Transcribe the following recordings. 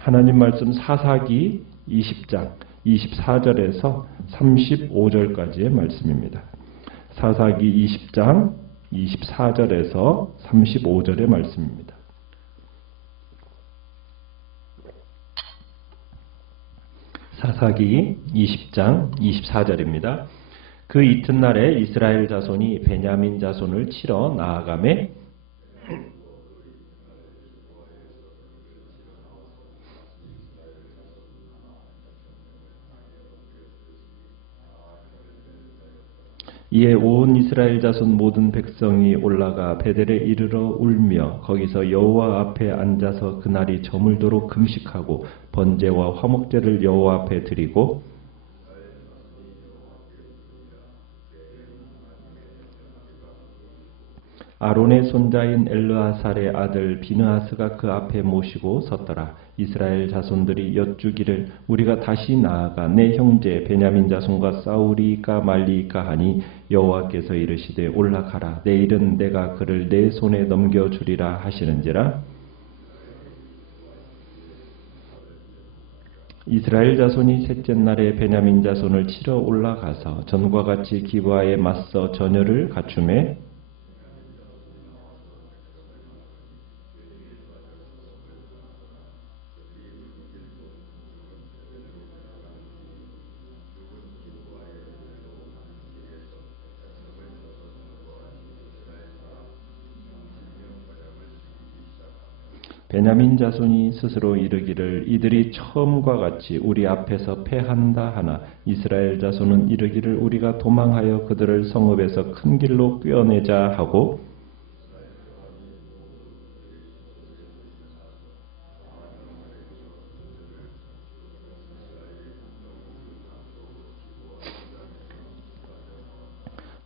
하나님 말씀 사사기 20장 24절에서 35절까지의 말씀입니다. 사사기 20장 24절에서 35절의 말씀입니다. 사사기 20장 24절입니다. 그 이튿날에 이스라엘 자손이 베냐민 자손을 치러 나아가매 이에 온 이스라엘 자손 모든 백성이 올라가 베델에 이르러 울며 거기서 여호와 앞에 앉아서 그날이 저물도록 금식하고 번제와 화목제를 여호와 앞에 드리고 아론의 손자인 엘르아살의 아들 비느하스가 그 앞에 모시고 섰더라. 이스라엘 자손들이 여쭈기를 우리가 다시 나아가 내 형제 베냐민 자손과 싸우리까 말리까 하니 여호와께서 이르시되 올라가라. 내일은 내가 그를 내 손에 넘겨주리라 하시는지라. 이스라엘 자손이 셋째 날에 베냐민 자손을 치러 올라가서 전과 같이 기브아에 맞서 전열을 갖추매 베냐민 자손이 스스로 이르기를 이들이 처음과 같이 우리 앞에서 패한다 하나 이스라엘 자손은 이르기를 우리가 도망하여 그들을 성읍에서 큰 길로 꿰어내자 하고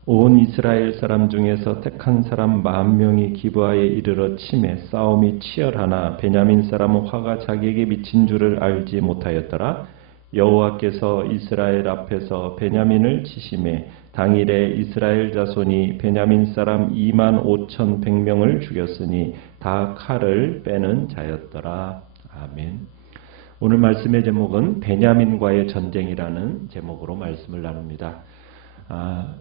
온 이스라엘 사람 중에서 택한 사람 10,000명이 기브아에 이르러 치매 싸움이 치열하나 베냐민 사람은 화가 자기에게 미친 줄을 알지 못하였더라. 여호와께서 이스라엘 앞에서 베냐민을 치심해 당일에 이스라엘 자손이 베냐민 사람 25,100명을 죽였으니 다 칼을 빼는 자였더라. 아멘. 오늘 말씀의 제목은 베냐민과의 전쟁이라는 제목으로 말씀을 나눕니다.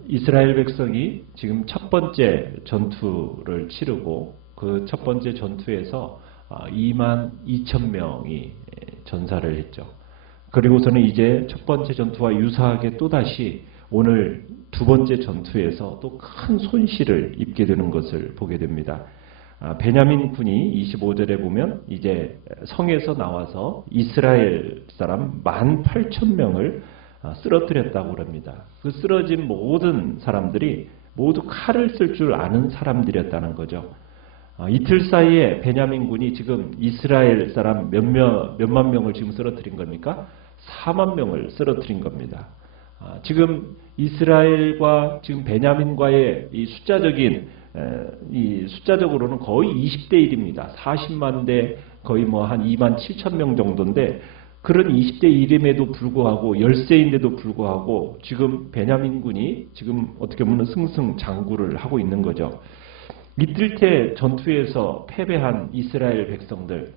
이스라엘 백성이 지금 첫 번째 전투를 치르고 그 첫 번째 전투에서 22,000명이 전사를 했죠. 그리고서는 이제 첫 번째 전투와 유사하게 또다시 오늘 두 번째 전투에서 또 큰 손실을 입게 되는 것을 보게 됩니다. 베냐민 군이 25절에 보면 이제 성에서 나와서 이스라엘 사람 18,000명을 쓰러뜨렸다고 합니다. 그 쓰러진 모든 사람들이 모두 칼을 쓸 줄 아는 사람들이었다는 거죠. 이틀 사이에 베냐민 군이 지금 이스라엘 사람 몇만 명을 지금 쓰러뜨린 겁니까? 4만 명을 쓰러뜨린 겁니다. 지금 이스라엘과 지금 베냐민과의 이 숫자적으로는 거의 20대 1입니다. 40만 대 거의 뭐 한 27,000명 정도인데 그런 20대 1임에도 불구하고 열세인데도 불구하고 지금 베냐민 군이 지금 어떻게 보면 승승장구를 하고 있는 거죠. 이틀째 전투에서 패배한 이스라엘 백성들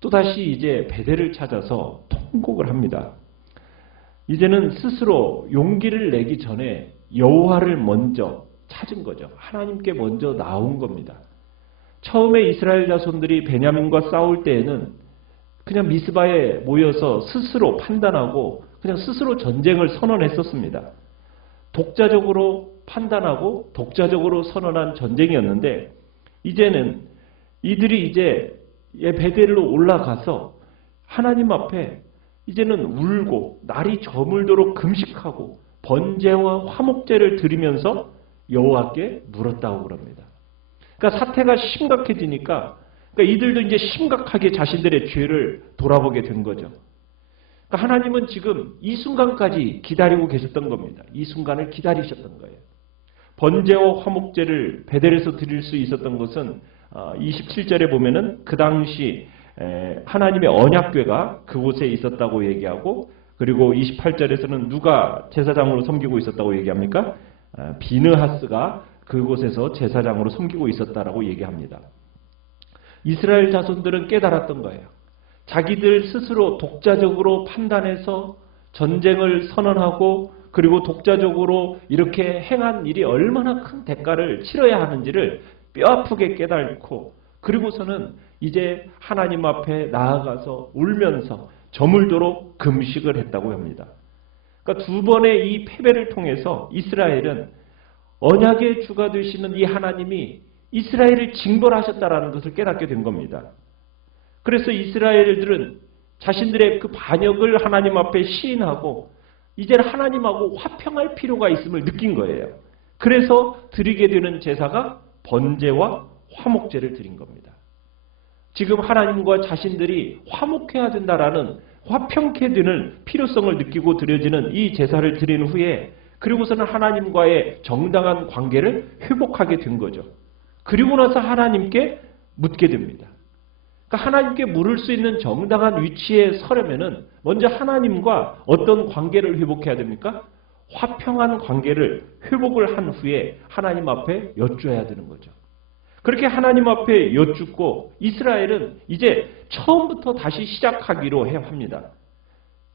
또다시 이제 베델을 찾아서 통곡을 합니다. 이제는 스스로 용기를 내기 전에 여호와를 먼저 찾은 거죠. 하나님께 먼저 나온 겁니다. 처음에 이스라엘 자손들이 베냐민과 싸울 때에는 그냥 미스바에 모여서 스스로 판단하고 그냥 스스로 전쟁을 선언했었습니다. 독자적으로 판단하고 독자적으로 선언한 전쟁이었는데 이제는 이들이 이제 베델로 올라가서 하나님 앞에 이제는 울고 날이 저물도록 금식하고 번제와 화목제를 드리면서 여호와께 물었다고 그럽니다. 그러니까 사태가 심각해지니까 그러니까 이들도 이제 심각하게 자신들의 죄를 돌아보게 된 거죠. 그러니까 하나님은 지금 이 순간까지 기다리고 계셨던 겁니다. 이 순간을 기다리셨던 거예요. 번제와 화목제를 베델에서 드릴 수 있었던 것은 27절에 보면은 그 당시 하나님의 언약궤가 그곳에 있었다고 얘기하고 그리고 28절에서는 누가 제사장으로 섬기고 있었다고 얘기합니까? 비느하스가 그곳에서 제사장으로 섬기고 있었다라고 얘기합니다. 이스라엘 자손들은 깨달았던 거예요. 자기들 스스로 독자적으로 판단해서 전쟁을 선언하고 그리고 독자적으로 이렇게 행한 일이 얼마나 큰 대가를 치러야 하는지를 뼈아프게 깨닫고 그리고서는 이제 하나님 앞에 나아가서 울면서 저물도록 금식을 했다고 합니다. 그러니까 두 번의 이 패배를 통해서 이스라엘은 언약의 주가 되시는 이 하나님이 이스라엘을 징벌하셨다라는 것을 깨닫게 된 겁니다. 그래서 이스라엘들은 자신들의 그 반역을 하나님 앞에 시인하고 이제는 하나님하고 화평할 필요가 있음을 느낀 거예요. 그래서 드리게 되는 제사가 번제와 화목제를 드린 겁니다. 지금 하나님과 자신들이 화목해야 된다라는 화평케 되는 필요성을 느끼고 드려지는 이 제사를 드린 후에 그리고서는 하나님과의 정당한 관계를 회복하게 된 거죠. 그리고 나서 하나님께 묻게 됩니다. 그러니까 하나님께 물을 수 있는 정당한 위치에 서려면은 먼저 하나님과 어떤 관계를 회복해야 됩니까? 화평한 관계를 회복을 한 후에 하나님 앞에 여쭈어야 되는 거죠. 그렇게 하나님 앞에 여쭙고 이스라엘은 이제 처음부터 다시 시작하기로 합니다.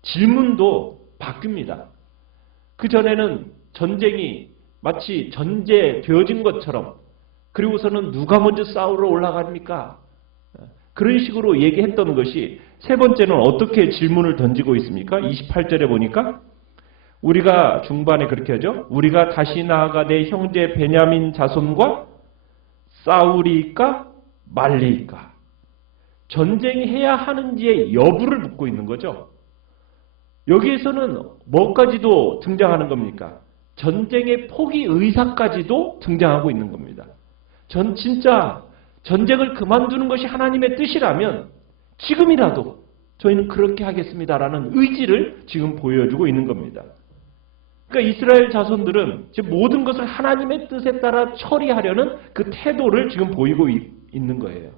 질문도 바뀝니다. 그전에는 전쟁이 마치 전제되어진 것처럼 그리고서는 누가 먼저 싸우러 올라갑니까? 그런 식으로 얘기했던 것이 세 번째는 어떻게 질문을 던지고 있습니까? 28절에 보니까 우리가 중반에 그렇게 하죠. 우리가 다시 나아가 내 형제 베냐민 자손과 싸우리까 말리까? 전쟁해야 하는지의 여부를 묻고 있는 거죠. 여기에서는 뭐까지도 등장하는 겁니까? 전쟁의 포기 의사까지도 등장하고 있는 겁니다. 진짜 전쟁을 그만두는 것이 하나님의 뜻이라면 지금이라도 저희는 그렇게 하겠습니다라는 의지를 지금 보여주고 있는 겁니다. 그러니까 이스라엘 자손들은 지금 모든 것을 하나님의 뜻에 따라 처리하려는 그 태도를 지금 보이고 있는 거예요.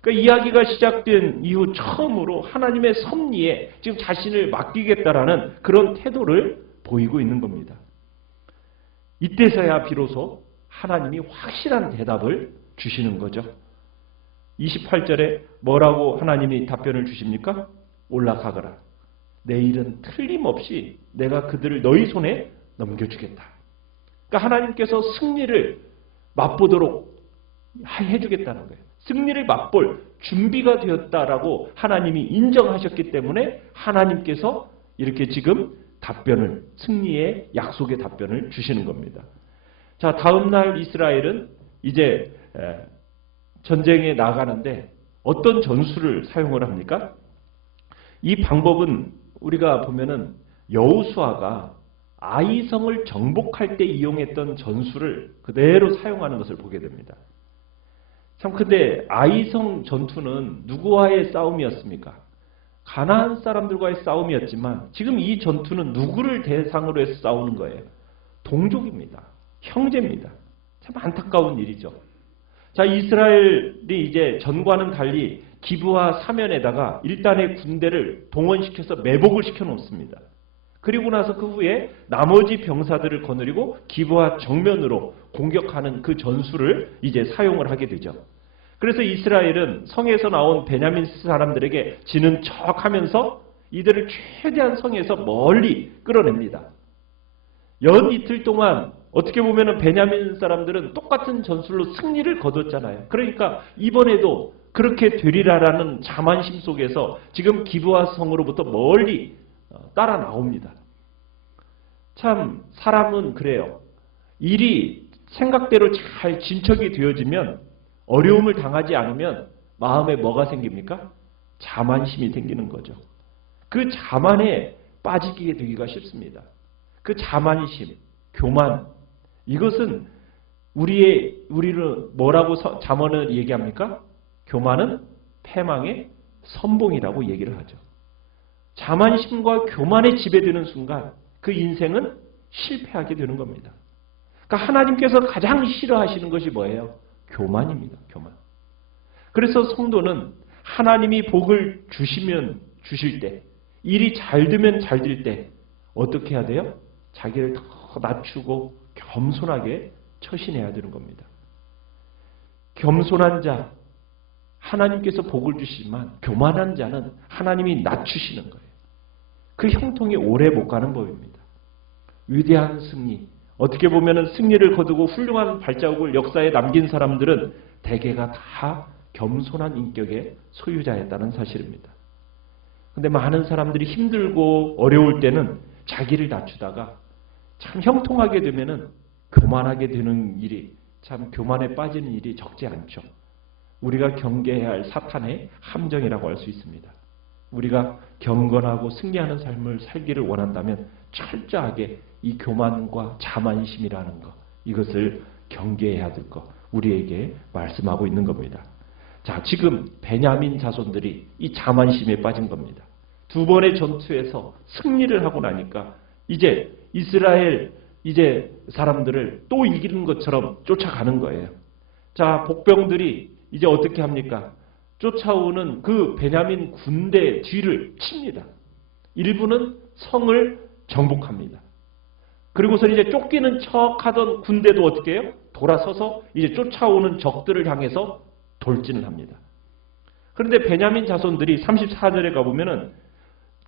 그러니까 이야기가 시작된 이후 처음으로 하나님의 섭리에 지금 자신을 맡기겠다라는 그런 태도를 보이고 있는 겁니다. 이때서야 비로소 하나님이 확실한 대답을 주시는 거죠. 28절에 뭐라고 하나님이 답변을 주십니까? 올라가거라. 내일은 틀림없이 내가 그들을 너희 손에 넘겨주겠다. 그러니까 하나님께서 승리를 맛보도록 해주겠다는 거예요. 승리를 맛볼 준비가 되었다라고 하나님이 인정하셨기 때문에 하나님께서 이렇게 지금 답변을, 승리의 약속의 답변을 주시는 겁니다. 자, 다음날 이스라엘은 이제 전쟁에 나가는데 어떤 전술을 사용을 합니까? 이 방법은 우리가 보면은 여호수아가 아이성을 정복할 때 이용했던 전술을 그대로 사용하는 것을 보게 됩니다. 참 근데 아이성 전투는 누구와의 싸움이었습니까? 가나안 사람들과의 싸움이었지만 지금 이 전투는 누구를 대상으로 해서 싸우는 거예요? 동족입니다. 형제입니다. 참 안타까운 일이죠. 자, 이스라엘이 이제 전과는 달리 기브와 사면에다가 일단의 군대를 동원시켜서 매복을 시켜 놓습니다. 그리고 나서 그 후에 나머지 병사들을 거느리고 기브와 정면으로 공격하는 그 전술을 이제 사용을 하게 되죠. 그래서 이스라엘은 성에서 나온 베냐민 사람들에게 지는 척하면서 이들을 최대한 성에서 멀리 끌어냅니다. 연 이틀 동안 어떻게 보면 베냐민 사람들은 똑같은 전술로 승리를 거뒀잖아요. 그러니까 이번에도 그렇게 되리라라는 자만심 속에서 지금 기브와 성으로부터 멀리 따라 나옵니다. 참 사람은 그래요. 일이 생각대로 잘 진척이 되어지면 어려움을 당하지 않으면 마음에 뭐가 생깁니까? 자만심이 생기는 거죠. 그 자만에 빠지게 되기가 쉽습니다. 그 자만심, 교만, 이것은 우리를 뭐라고 잠언을 얘기합니까? 교만은 패망의 선봉이라고 얘기를 하죠. 자만심과 교만에 지배되는 순간 그 인생은 실패하게 되는 겁니다. 그러니까 하나님께서 가장 싫어하시는 것이 뭐예요? 교만입니다. 교만. 그래서 성도는 하나님이 복을 주실 때, 일이 잘 되면 잘 될 때 어떻게 해야 돼요? 자기를 더 낮추고 겸손하게 처신해야 되는 겁니다. 겸손한 자, 하나님께서 복을 주시지만 교만한 자는 하나님이 낮추시는 거예요. 그 형통이 오래 못 가는 법입니다. 위대한 승리, 어떻게 보면 승리를 거두고 훌륭한 발자국을 역사에 남긴 사람들은 대개가 다 겸손한 인격의 소유자였다는 사실입니다. 그런데 많은 사람들이 힘들고 어려울 때는 자기를 낮추다가 참 형통하게 되면은 교만하게 되는 일이, 참 교만에 빠지는 일이 적지 않죠. 우리가 경계해야 할 사탄의 함정이라고 할 수 있습니다. 우리가 경건하고 승리하는 삶을 살기를 원한다면 철저하게 이 교만과 자만심이라는 것, 이것을 경계해야 될 것, 우리에게 말씀하고 있는 겁니다. 자, 지금 베냐민 자손들이 이 자만심에 빠진 겁니다. 두 번의 전투에서 승리를 하고 나니까 이제 이스라엘 사람들을 또 이기는 것처럼 쫓아가는 거예요. 자, 복병들이 이제 어떻게 합니까? 쫓아오는 그 베냐민 군대 뒤를 칩니다. 일부는 성을 정복합니다. 그리고서 이제 쫓기는 척하던 군대도 어떻게 해요? 돌아서서 이제 쫓아오는 적들을 향해서 돌진을 합니다. 그런데 베냐민 자손들이 34절에 가보면은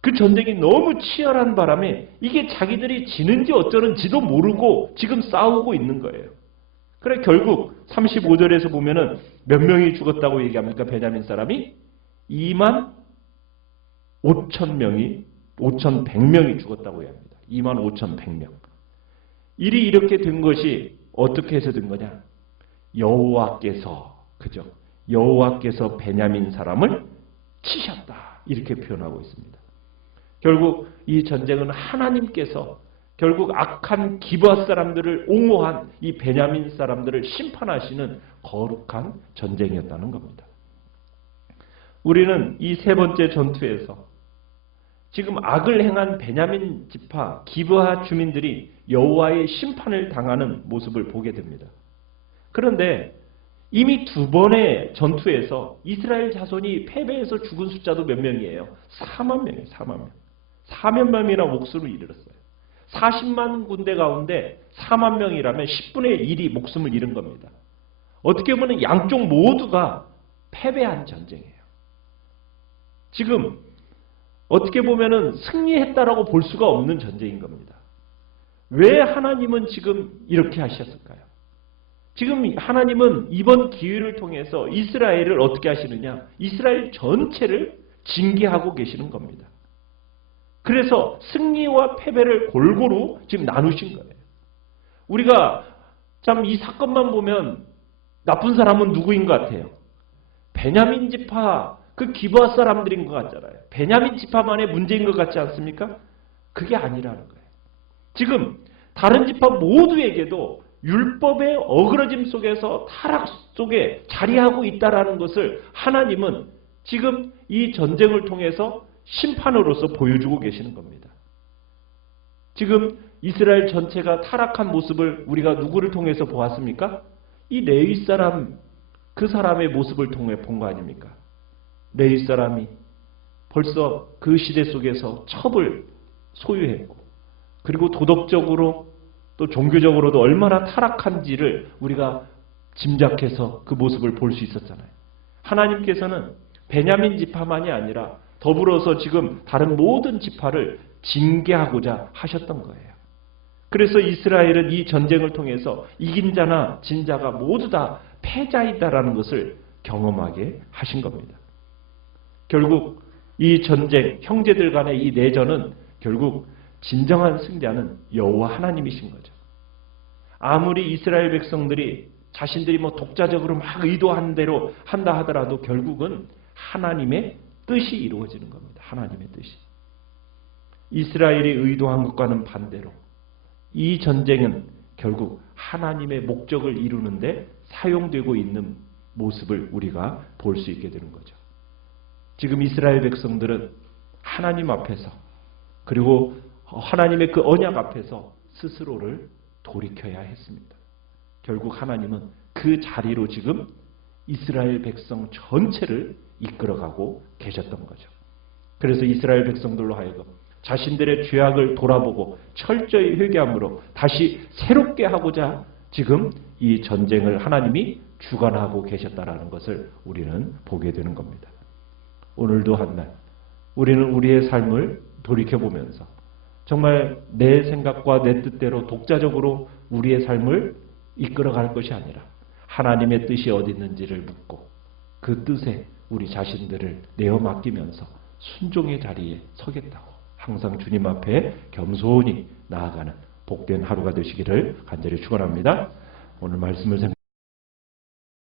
그 전쟁이 너무 치열한 바람에 이게 자기들이 지는지 어쩌는지도 모르고 지금 싸우고 있는 거예요. 그래 결국 35절에서 보면은 몇 명이 죽었다고 얘기합니까? 베냐민 사람이 2만 5천 명이 5,100명이 죽었다고 얘기합니다. 2만 5,100명. 일이 이렇게 된 것이 어떻게 해서 된 거냐? 여호와께서, 그죠? 여호와께서 베냐민 사람을 치셨다. 이렇게 표현하고 있습니다. 결국 이 전쟁은 하나님께서 결국 악한 기브아 사람들을 옹호한 이 베냐민 사람들을 심판하시는 거룩한 전쟁이었다는 겁니다. 우리는 이 세 번째 전투에서 지금 악을 행한 베냐민 지파 기브아 주민들이 여호와의 심판을 당하는 모습을 보게 됩니다. 그런데 이미 두 번의 전투에서 이스라엘 자손이 패배해서 죽은 숫자도 몇 명이에요? 4만 명이에요. 4만 명. 4만 명이나 목숨을 잃었어요. 40만 군대 가운데 4만 명이라면 10분의 1이 목숨을 잃은 겁니다. 어떻게 보면 양쪽 모두가 패배한 전쟁이에요. 지금 어떻게 보면 승리했다라고 볼 수가 없는 전쟁인 겁니다. 왜 하나님은 지금 이렇게 하셨을까요? 지금 하나님은 이번 기회를 통해서 이스라엘을 어떻게 하시느냐? 이스라엘 전체를 징계하고 계시는 겁니다. 그래서 승리와 패배를 골고루 지금 나누신 거예요. 우리가 참 이 사건만 보면 나쁜 사람은 누구인 것 같아요? 베냐민 지파 그 기브아 사람들인 것 같잖아요. 베냐민 지파만의 문제인 것 같지 않습니까? 그게 아니라는 거예요. 지금 다른 지파 모두에게도 율법의 어그러짐 속에서 타락 속에 자리하고 있다라는 것을 하나님은 지금 이 전쟁을 통해서 심판으로서 보여주고 계시는 겁니다. 지금 이스라엘 전체가 타락한 모습을 우리가 누구를 통해서 보았습니까? 이 레위 사람, 그 사람의 모습을 통해 본 거 아닙니까? 레위 사람이 벌써 그 시대 속에서 첩을 소유했고, 그리고 도덕적으로 또 종교적으로도 얼마나 타락한지를 우리가 짐작해서 그 모습을 볼 수 있었잖아요. 하나님께서는 베냐민 지파만이 아니라 더불어서 지금 다른 모든 지파를 징계하고자 하셨던 거예요. 그래서 이스라엘은 이 전쟁을 통해서 이긴 자나 진 자가 모두 다 패자이다라는 것을 경험하게 하신 겁니다. 결국 이 전쟁, 형제들 간의 이 내전은 결국 진정한 승자는 여호와 하나님이신 거죠. 아무리 이스라엘 백성들이 자신들이 독자적으로 막 의도한 대로 한다 하더라도 결국은 하나님의 뜻이 이루어지는 겁니다. 하나님의 뜻이. 이스라엘이 의도한 것과는 반대로 이 전쟁은 결국 하나님의 목적을 이루는데 사용되고 있는 모습을 우리가 볼 수 있게 되는 거죠. 지금 이스라엘 백성들은 하나님 앞에서 그리고 하나님의 그 언약 앞에서 스스로를 돌이켜야 했습니다. 결국 하나님은 그 자리로 지금 이스라엘 백성 전체를 이끌어가고 계셨던 거죠. 그래서 이스라엘 백성들로 하여금 자신들의 죄악을 돌아보고 철저히 회개함으로 다시 새롭게 하고자 지금 이 전쟁을 하나님이 주관하고 계셨다라는 것을 우리는 보게 되는 겁니다. 오늘도 한날 우리는 우리의 삶을 돌이켜보면서 정말 내 생각과 내 뜻대로 독자적으로 우리의 삶을 이끌어갈 것이 아니라 하나님의 뜻이 어디 있는지를 묻고 그 뜻에 우리 자신들을 내어 맡기면서 순종의 자리에 서겠다고 항상 주님 앞에 겸손히 나아가는 복된 하루가 되시기를 간절히 축원합니다. 오늘 말씀을